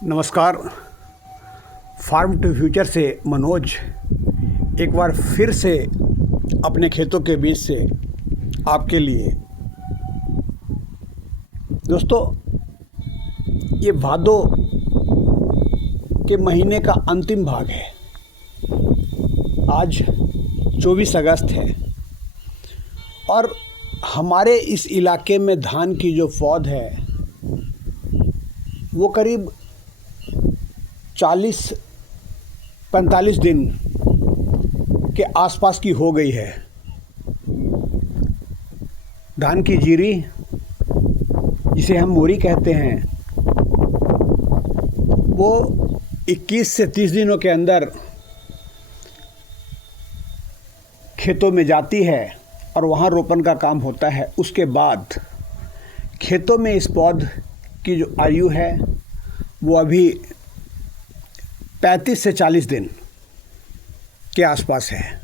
नमस्कार। Farm to future से मनोज एक बार फिर से अपने खेतों के बीच से आपके लिए। दोस्तों, ये भादों के महीने का अंतिम भाग है। आज 24 अगस्त है और हमारे इस इलाके में धान की जो पौध है वो करीब 40-45 दिन के आसपास की हो गई है। धान की जीरी, जिसे हम मोरी कहते हैं, वो 21 से 30 दिनों के अंदर खेतों में जाती है और वहाँ रोपण का काम होता है। उसके बाद खेतों में इस पौध की जो आयु है वो अभी 35 से 40 दिन के आसपास है।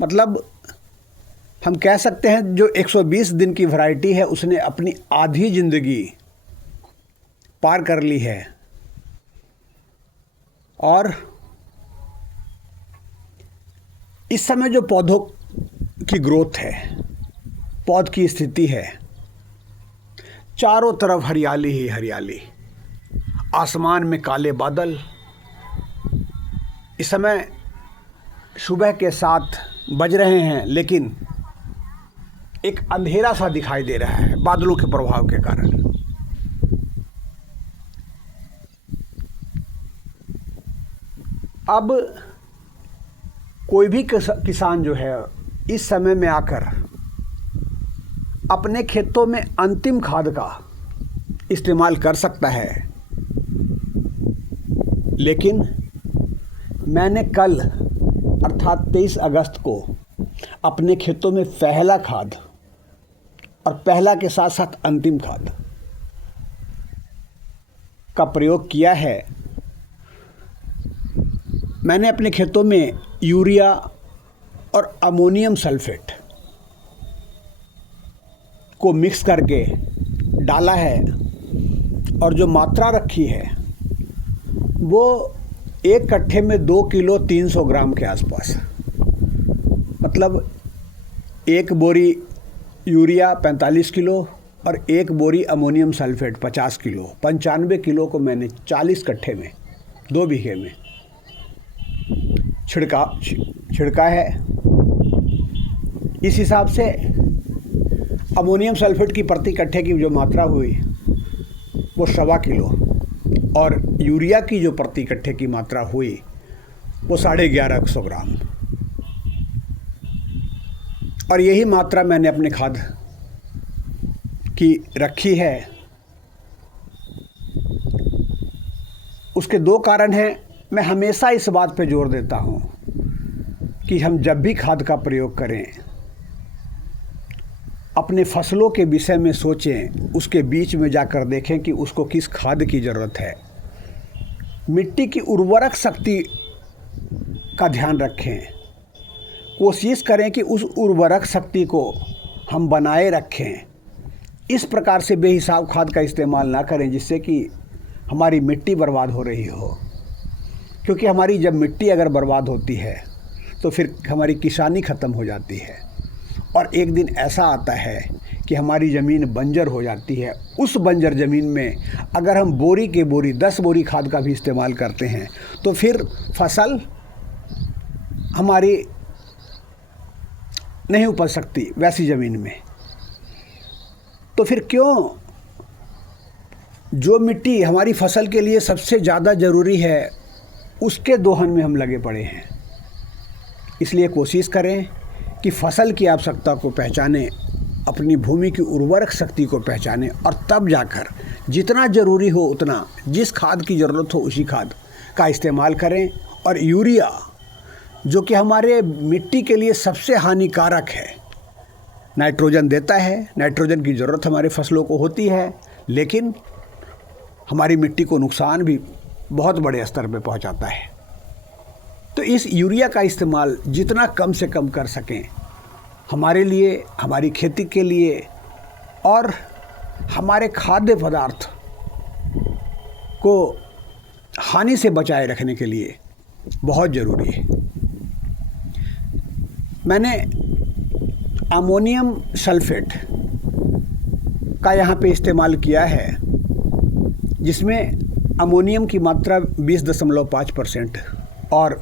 मतलब हम कह सकते हैं जो 120 दिन की वैरायटी है उसने अपनी आधी ज़िंदगी पार कर ली है। और इस समय जो पौधों की ग्रोथ है, पौध की स्थिति है, चारों तरफ हरियाली ही हरियाली, आसमान में काले बादल। इस समय सुबह के 7 बज रहे हैं, लेकिन एक अंधेरा सा दिखाई दे रहा है बादलों के प्रभाव के कारण। अब कोई भी किसान जो है इस समय में आकर अपने खेतों में अंतिम खाद का इस्तेमाल कर सकता है, लेकिन मैंने कल अर्थात 23 अगस्त को अपने खेतों में पहला खाद और पहला के साथ साथ अंतिम खाद का प्रयोग किया है। मैंने अपने खेतों में यूरिया और अमोनियम सल्फेट को मिक्स करके डाला है और जो मात्रा रखी है वो एक कट्ठे में 2 किलो 300 ग्राम के आसपास। मतलब एक बोरी यूरिया 45 किलो और एक बोरी अमोनियम सल्फेट 50 किलो, 95 किलो को मैंने 40 कट्ठे में 2 बीघे में छिड़का है। इस हिसाब से अमोनियम सल्फेट की प्रति कट्ठे की जो मात्रा हुई वो 1.25 किलो और यूरिया की जो प्रति कट्ठे की मात्रा हुई वो 1150 ग्राम। और यही मात्रा मैंने अपने खाद की रखी है। उसके 2 कारण हैं। मैं हमेशा इस बात पे जोर देता हूँ कि हम जब भी खाद का प्रयोग करें अपने फसलों के विषय में सोचें, उसके बीच में जाकर देखें कि उसको किस खाद की ज़रूरत है। मिट्टी की उर्वरक शक्ति का ध्यान रखें। कोशिश करें कि उस उर्वरक शक्ति को हम बनाए रखें। इस प्रकार से बेहिसाब खाद का इस्तेमाल ना करें जिससे कि हमारी मिट्टी बर्बाद हो रही हो। क्योंकि हमारी जब मिट्टी अगर बर्बाद होती है तो फिर हमारी किसानी ख़त्म हो जाती है और एक दिन ऐसा आता है कि हमारी ज़मीन बंजर हो जाती है। उस बंजर ज़मीन में अगर हम बोरी के बोरी 10 बोरी खाद का भी इस्तेमाल करते हैं तो फिर फसल हमारी नहीं उपज सकती वैसी ज़मीन में। तो फिर क्यों जो मिट्टी हमारी फसल के लिए सबसे ज़्यादा ज़रूरी है उसके दोहन में हम लगे पड़े हैं। इसलिए कोशिश करें कि फसल की आवश्यकता को पहचानें, अपनी भूमि की उर्वरक शक्ति को पहचानें और तब जाकर जितना ज़रूरी हो उतना, जिस खाद की ज़रूरत हो उसी खाद का इस्तेमाल करें। और यूरिया जो कि हमारे मिट्टी के लिए सबसे हानिकारक है, नाइट्रोजन देता है। नाइट्रोजन की ज़रूरत हमारे फसलों को होती है, लेकिन हमारी मिट्टी को नुकसान भी बहुत बड़े स्तर पे पहुंचाता है। तो इस यूरिया का इस्तेमाल जितना कम से कम कर सकें हमारे लिए, हमारी खेती के लिए और हमारे खाद्य पदार्थ को हानि से बचाए रखने के लिए बहुत ज़रूरी है। मैंने अमोनियम सल्फेट का यहाँ पे इस्तेमाल किया है, जिसमें अमोनियम की मात्रा 20.5% और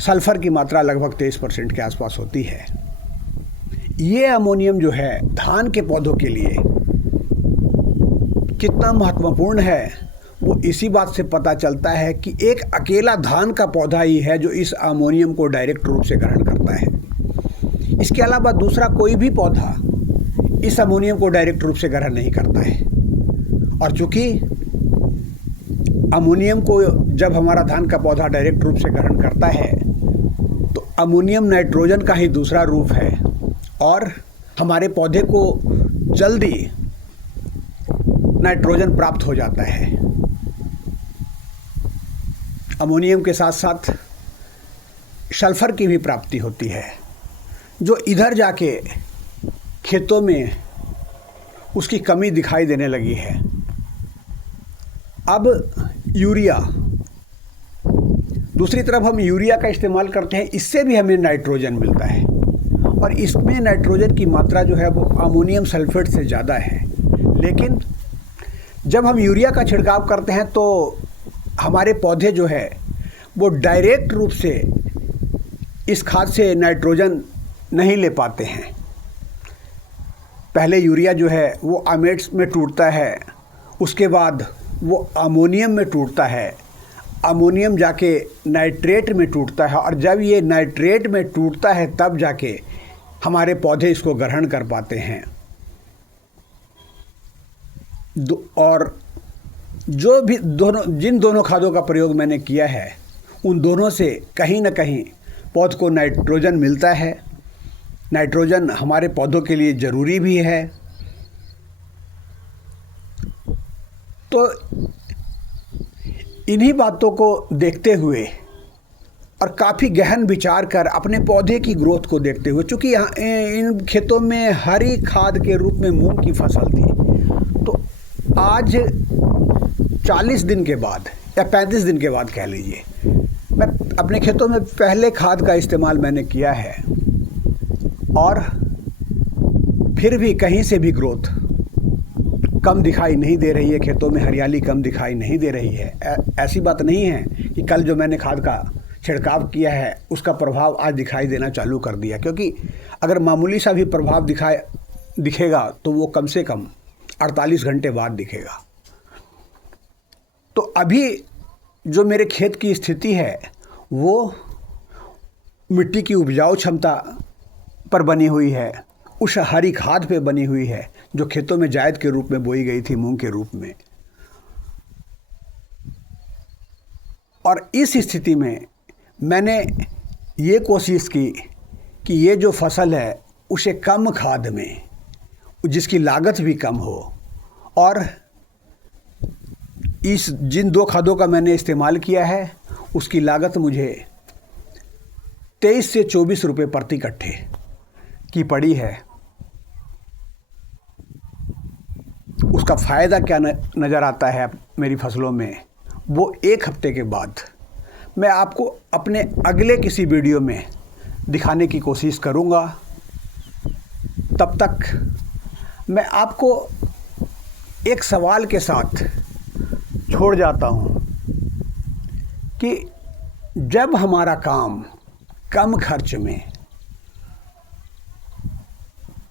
सल्फ़र की मात्रा लगभग 23% के आसपास होती है। ये अमोनियम जो है धान के पौधों के लिए कितना महत्वपूर्ण है वो इसी बात से पता चलता है कि एक अकेला धान का पौधा ही है जो इस अमोनियम को डायरेक्ट रूप से ग्रहण करता है। इसके अलावा दूसरा कोई भी पौधा इस अमोनियम को डायरेक्ट रूप से ग्रहण नहीं करता है। और चूँकि अमोनियम को जब हमारा धान का पौधा डायरेक्ट रूप से ग्रहण करता है तो अमोनियम नाइट्रोजन का ही दूसरा रूप है और हमारे पौधे को जल्दी नाइट्रोजन प्राप्त हो जाता है। अमोनियम के साथ साथ सल्फ़र की भी प्राप्ति होती है, जो इधर जाके खेतों में उसकी कमी दिखाई देने लगी है। अब यूरिया, दूसरी तरफ हम यूरिया का इस्तेमाल करते हैं, इससे भी हमें नाइट्रोजन मिलता है और इसमें नाइट्रोजन की मात्रा जो है वो अमोनियम सल्फेट से ज़्यादा है। लेकिन जब हम यूरिया का छिड़काव करते हैं तो हमारे पौधे जो है वो डायरेक्ट रूप से इस खाद से नाइट्रोजन नहीं ले पाते हैं। पहले यूरिया जो है वो आमेट्स में टूटता है, उसके बाद वो अमोनियम में टूटता है, अमोनियम जाके नाइट्रेट में टूटता है और जब ये नाइट्रेट में टूटता है तब जाके हमारे पौधे इसको ग्रहण कर पाते हैं। और जो भी जिन दोनों खादों का प्रयोग मैंने किया है उन दोनों से कहीं ना कहीं पौध को नाइट्रोजन मिलता है। नाइट्रोजन हमारे पौधों के लिए ज़रूरी भी है। तो इन्हीं बातों को देखते हुए और काफ़ी गहन विचार कर अपने पौधे की ग्रोथ को देखते हुए, चूँकि यहाँ इन खेतों में हरी खाद के रूप में मूंग की फसल थी, तो आज 40 दिन के बाद या 35 दिन के बाद कह लीजिए, मैं अपने खेतों में पहले खाद का इस्तेमाल मैंने किया है और फिर भी कहीं से भी ग्रोथ कम दिखाई नहीं दे रही है। खेतों में हरियाली कम दिखाई नहीं दे रही है। ऐसी बात नहीं है कि कल जो मैंने खाद का छिड़काव किया है उसका प्रभाव आज दिखाई देना चालू कर दिया, क्योंकि अगर मामूली सा भी प्रभाव दिखेगा तो वो कम से कम 48 घंटे बाद दिखेगा। तो अभी जो मेरे खेत की स्थिति है वो मिट्टी की उपजाऊ क्षमता पर बनी हुई है, उस हरी खाद पे बनी हुई है जो खेतों में जायद के रूप में बोई गई थी, मूंग के रूप में। और इस स्थिति में मैंने ये कोशिश की कि ये जो फसल है उसे कम खाद में, जिसकी लागत भी कम हो, और इस जिन दो खादों का मैंने इस्तेमाल किया है उसकी लागत मुझे 23 से 24 रुपये प्रति कट्ठे की पड़ी है। उसका फ़ायदा क्या नज़र आता है मेरी फसलों में, वो एक हफ्ते के बाद मैं आपको अपने अगले किसी वीडियो में दिखाने की कोशिश करूँगा। तब तक मैं आपको एक सवाल के साथ छोड़ जाता हूँ कि जब हमारा काम कम खर्च में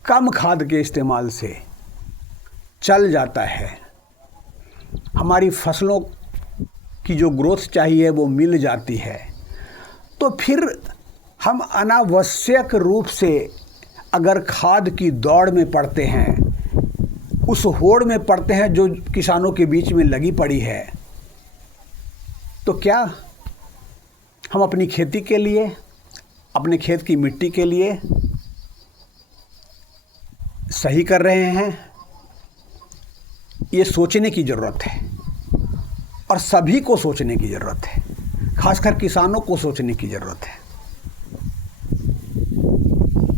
कम खाद के इस्तेमाल से चल जाता है, हमारी फसलों की जो ग्रोथ चाहिए वो मिल जाती है, तो फिर हम अनावश्यक रूप से अगर खाद की दौड़ में पड़ते हैं, उस होड़ में पड़ते हैं जो किसानों के बीच में लगी पड़ी है, तो क्या हम अपनी खेती के लिए, अपने खेत की मिट्टी के लिए सही कर रहे हैं? ये सोचने की ज़रूरत है और सभी को सोचने की ज़रूरत है, खासकर किसानों को सोचने की ज़रूरत है।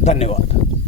धन्यवाद।